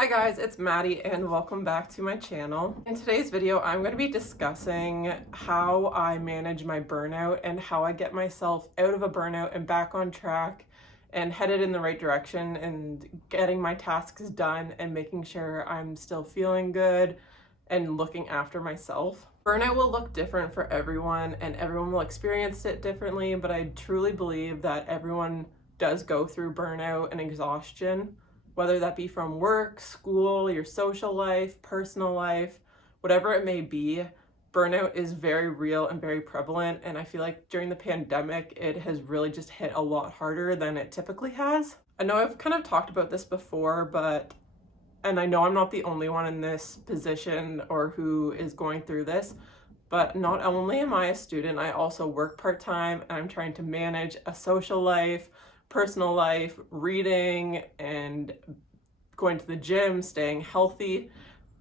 Hi guys, it's Maddie and welcome back to my channel. In today's video, I'm going to be discussing how I manage my burnout and how I get myself out of a burnout and back on track and headed in the right direction and getting my tasks done and making sure I'm still feeling good and looking after myself. Burnout will look different for everyone and everyone will experience it differently, but I truly believe that everyone does go through burnout and exhaustion. Whether that be from work, school, your social life, personal life, whatever it may be, burnout is very real and very prevalent. And I feel like during the pandemic, it has really just hit a lot harder than it typically has. I know I've kind of talked about this before, and I know I'm not the only one in this position or who is going through this, but not only am I a student, I also work part-time and I'm trying to manage a social life, personal life, reading, and going to the gym, staying healthy.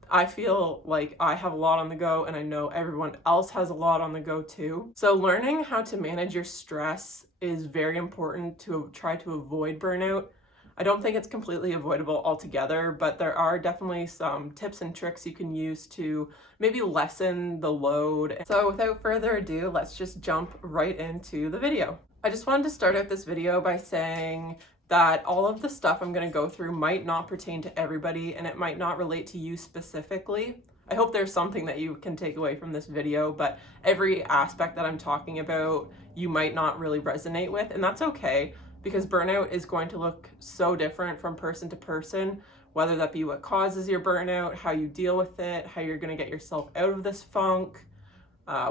I feel like I have a lot on the go and I know everyone else has a lot on the go too. So learning how to manage your stress is very important to try to avoid burnout. I don't think it's completely avoidable altogether, but there are definitely some tips and tricks you can use to maybe lessen the load. So without further ado, let's just jump right into the video. I just wanted to start out this video by saying that all of the stuff I'm going to go through might not pertain to everybody and it might not relate to you specifically. I hope there's something that you can take away from this video, but every aspect that I'm talking about you might not really resonate with, and that's okay because burnout is going to look so different from person to person, whether that be what causes your burnout, how you deal with it, how you're going to get yourself out of this funk,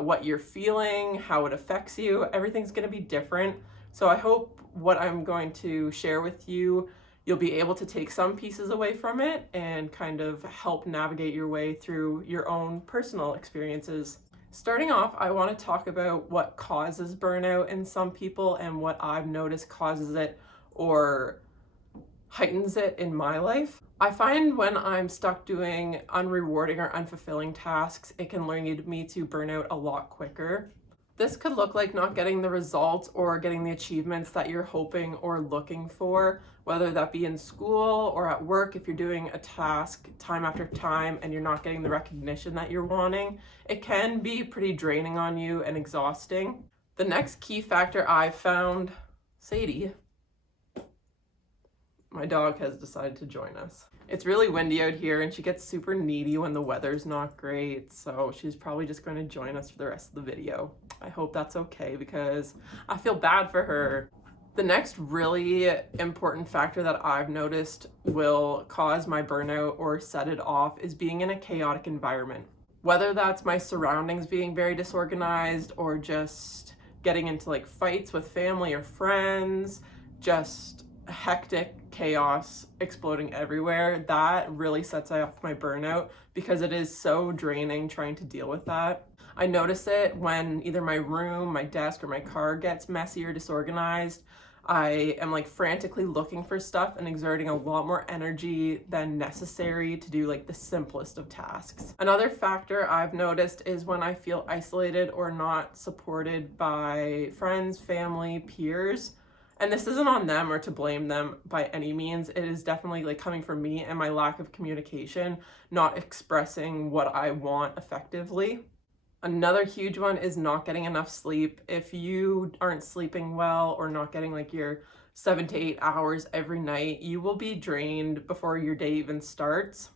what you're feeling, how it affects you. Everything's going to be different. So I hope what I'm going to share with you, you'll be able to take some pieces away from it and kind of help navigate your way through your own personal experiences. Starting off, I want to talk about what causes burnout in some people and what I've noticed causes it or heightens it in my life. I find when I'm stuck doing unrewarding or unfulfilling tasks, it can lead me to burnout a lot quicker. This could look like not getting the results or getting the achievements that you're hoping or looking for, whether that be in school or at work. If you're doing a task time after time and you're not getting the recognition that you're wanting, it can be pretty draining on you and exhausting. The next key factor I've found, Sadie, my dog has decided to join us. It's really windy out here and she gets super needy when the weather's not great, so she's probably just going to join us for the rest of the video. I hope that's okay because I feel bad for her. The next really important factor that I've noticed will cause my burnout or set it off is being in a chaotic environment. Whether that's my surroundings being very disorganized or just getting into like fights with family or friends, just hectic chaos exploding everywhere, that really sets off my burnout because it is so draining trying to deal with that. I notice it when either my room, my desk, or my car gets messy or disorganized. I am like frantically looking for stuff and exerting a lot more energy than necessary to do like the simplest of tasks. Another factor I've noticed is when I feel isolated or not supported by friends, family, peers. And this isn't on them or to blame them by any means. It is definitely like coming from me and my lack of communication, not expressing what I want effectively. Another huge one is not getting enough sleep. If you aren't sleeping well or not getting like your 7 to 8 hours every night, you will be drained before your day even starts.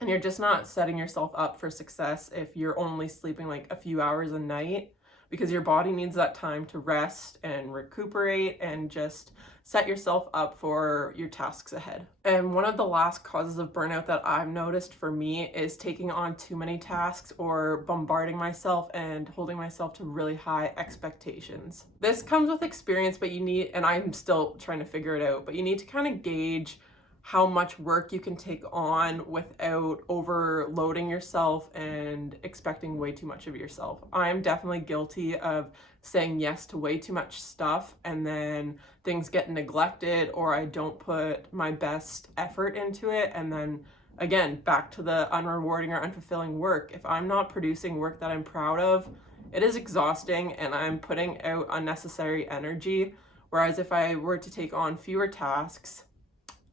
And you're just not setting yourself up for success if you're only sleeping like a few hours a night, because your body needs that time to rest and recuperate and just set yourself up for your tasks ahead. And one of the last causes of burnout that I've noticed for me is taking on too many tasks or bombarding myself and holding myself to really high expectations. This comes with experience, but you need, and I'm still trying to figure it out, but you need to kind of gauge how much work you can take on without overloading yourself and expecting way too much of yourself. I'm definitely guilty of saying yes to way too much stuff and then things get neglected or I don't put my best effort into it, and then again back to the unrewarding or unfulfilling work. If I'm not producing work that I'm proud of, it is exhausting and I'm putting out unnecessary energy. Whereas if I were to take on fewer tasks,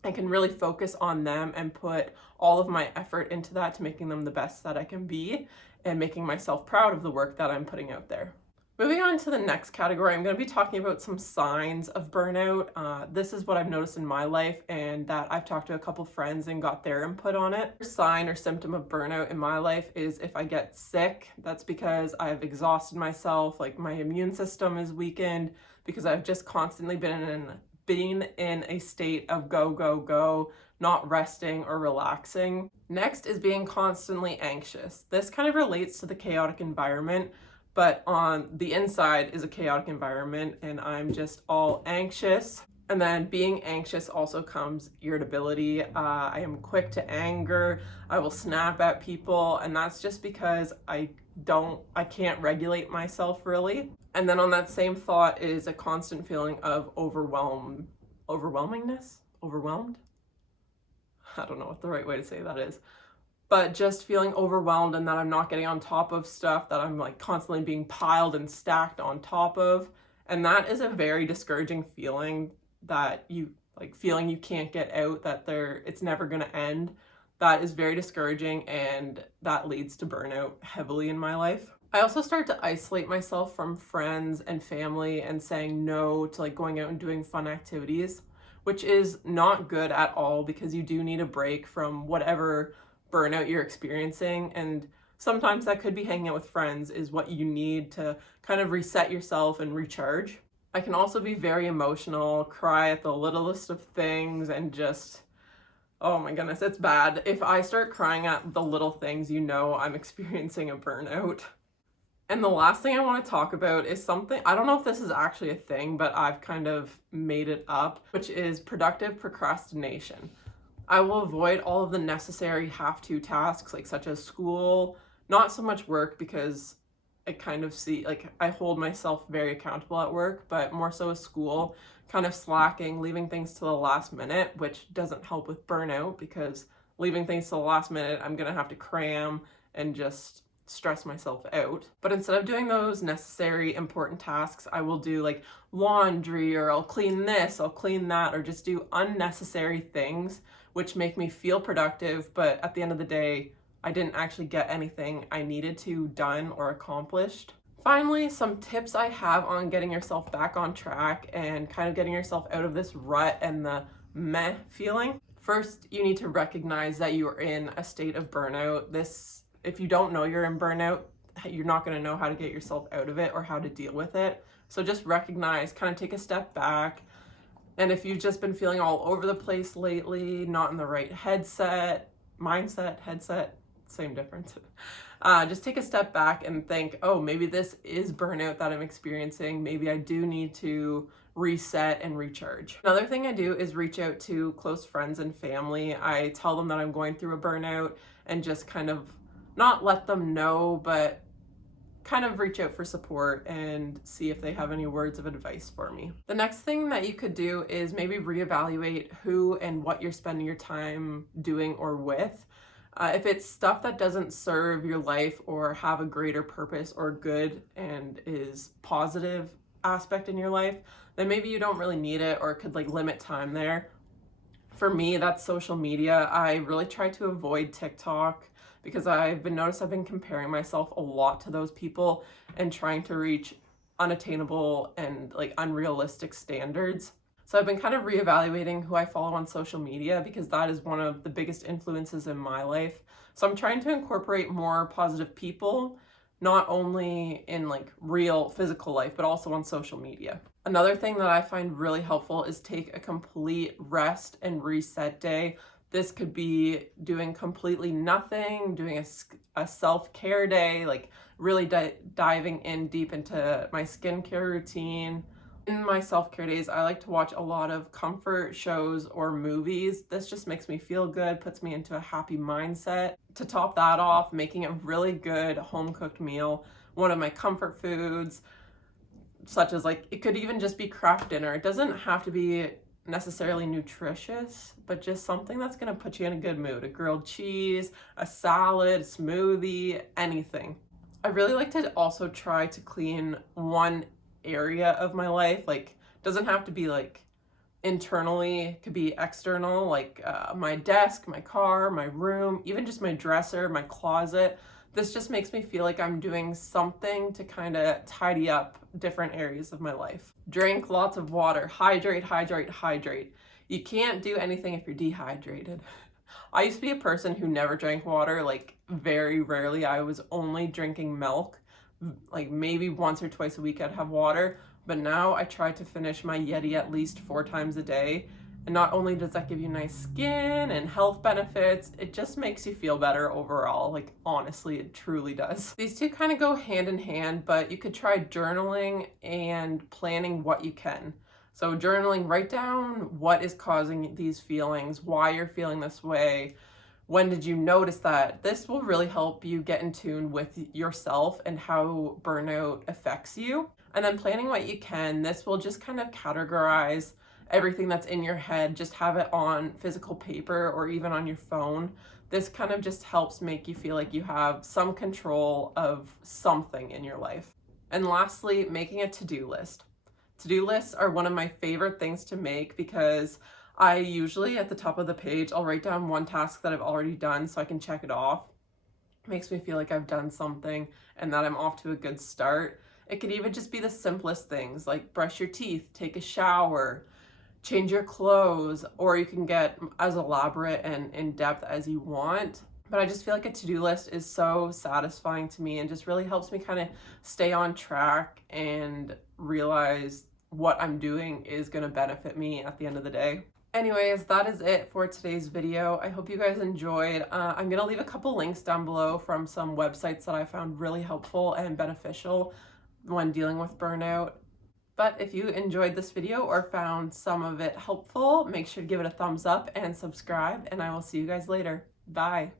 I can really focus on them and put all of my effort into that to making them the best that I can be and making myself proud of the work that I'm putting out there. Moving on to the next category, I'm going to be talking about some signs of burnout. This is what I've noticed in my life and that I've talked to a couple friends and got their input on it. A sign or symptom of burnout in my life is if I get sick. That's because I've exhausted myself, like my immune system is weakened because I've just constantly been in a state of go, go, go, not resting or relaxing. Next is being constantly anxious. This kind of relates to the chaotic environment, but on the inside is a chaotic environment and I'm just all anxious. And then being anxious also comes irritability. I am quick to anger. I will snap at people, and that's just because I can't regulate myself really. And then on that same thought is a constant feeling of overwhelmed. I don't know what the right way to say that is. But just feeling overwhelmed and that I'm not getting on top of stuff, that I'm like constantly being piled and stacked on top of. And that is a very discouraging feeling, that feeling you can't get out, that it's never going to end. That is very discouraging, and that leads to burnout heavily in my life. I also start to isolate myself from friends and family and saying no to going out and doing fun activities, which is not good at all because you do need a break from whatever burnout you're experiencing. And sometimes that could be hanging out with friends is what you need to kind of reset yourself and recharge. I can also be very emotional, cry at the littlest of things, and just, oh my goodness, it's bad. If I start crying at the little things, I'm experiencing a burnout. And the last thing I want to talk about is something, I don't know if this is actually a thing, but I've kind of made it up, which is productive procrastination. I will avoid all of the necessary have-to tasks, such as school, not so much work because I kind of I hold myself very accountable at work, but more so with school, kind of slacking, leaving things to the last minute, which doesn't help with burnout because leaving things to the last minute, I'm going to have to cram and just stress myself out. But instead of doing those necessary important tasks, I will do laundry, or I'll clean this, I'll clean that, or just do unnecessary things which make me feel productive, but at the end of the day, I didn't actually get anything I needed to done or accomplished. Finally, some tips I have on getting yourself back on track and kind of getting yourself out of this rut and the meh feeling. First, you need to recognize that you are in a state of burnout. If you don't know you're in burnout, you're not going to know how to get yourself out of it or how to deal with it. So just recognize, kind of take a step back. And if you've just been feeling all over the place lately, not in the right mindset, same difference. Just take a step back and think, oh, maybe this is burnout that I'm experiencing. Maybe I do need to reset and recharge. Another thing I do is reach out to close friends and family. I tell them that I'm going through a burnout and just kind of not let them know, but kind of reach out for support and see if they have any words of advice for me. The next thing that you could do is maybe reevaluate who and what you're spending your time doing or with. If it's stuff that doesn't serve your life or have a greater purpose or good and is positive aspect in your life, then maybe you don't really need it or could limit time there. For me, that's social media. I really try to avoid TikTok because I've been comparing myself a lot to those people and trying to reach unattainable and unrealistic standards. So I've been kind of reevaluating who I follow on social media because that is one of the biggest influences in my life. So I'm trying to incorporate more positive people, not only in real physical life, but also on social media. Another thing that I find really helpful is take a complete rest and reset day. This could be doing completely nothing, doing a self-care day, really diving in deep into my skincare routine. In my self-care days, I like to watch a lot of comfort shows or movies. This just makes me feel good, puts me into a happy mindset. To top that off, making a really good home-cooked meal, one of my comfort foods, such as it could even just be craft dinner. It doesn't have to be necessarily nutritious, but just something that's going to put you in a good mood. A grilled cheese, a salad, smoothie, anything. I really like to also try to clean one area of my life. Doesn't have to be internally, it could be external, like my desk, my car, my room, even just my dresser, my closet. This just makes me feel like I'm doing something to kind of tidy up different areas of my life. Drink lots of water, hydrate, hydrate, hydrate. You can't do anything if you're dehydrated. I used to be a person who never drank water, like very rarely. I was only drinking milk. Like maybe once or twice a week I'd have water, but now I try to finish my Yeti at least 4 times a day. And not only does that give you nice skin and health benefits, it just makes you feel better overall. Like honestly, it truly does. These two kind of go hand in hand, but you could try journaling and planning what you can. So journaling, write down what is causing these feelings, why you're feeling this way, when did you notice that? This will really help you get in tune with yourself and how burnout affects you. And then planning what you can, this will just kind of categorize everything that's in your head, just have it on physical paper or even on your phone. This kind of just helps make you feel like you have some control of something in your life. And lastly, making a to-do list. To-do lists are one of my favorite things to make because I usually at the top of the page, I'll write down one task that I've already done so I can check it off. It makes me feel like I've done something and that I'm off to a good start. It could even just be the simplest things like brush your teeth, take a shower, change your clothes, or you can get as elaborate and in-depth as you want. But I just feel like a to-do list is so satisfying to me and just really helps me kind of stay on track and realize what I'm doing is going to benefit me at the end of the day. Anyways, that is it for today's video. I hope you guys enjoyed. I'm going to leave a couple links down below from some websites that I found really helpful and beneficial when dealing with burnout. But if you enjoyed this video or found some of it helpful, make sure to give it a thumbs up and subscribe, and I will see you guys later. Bye.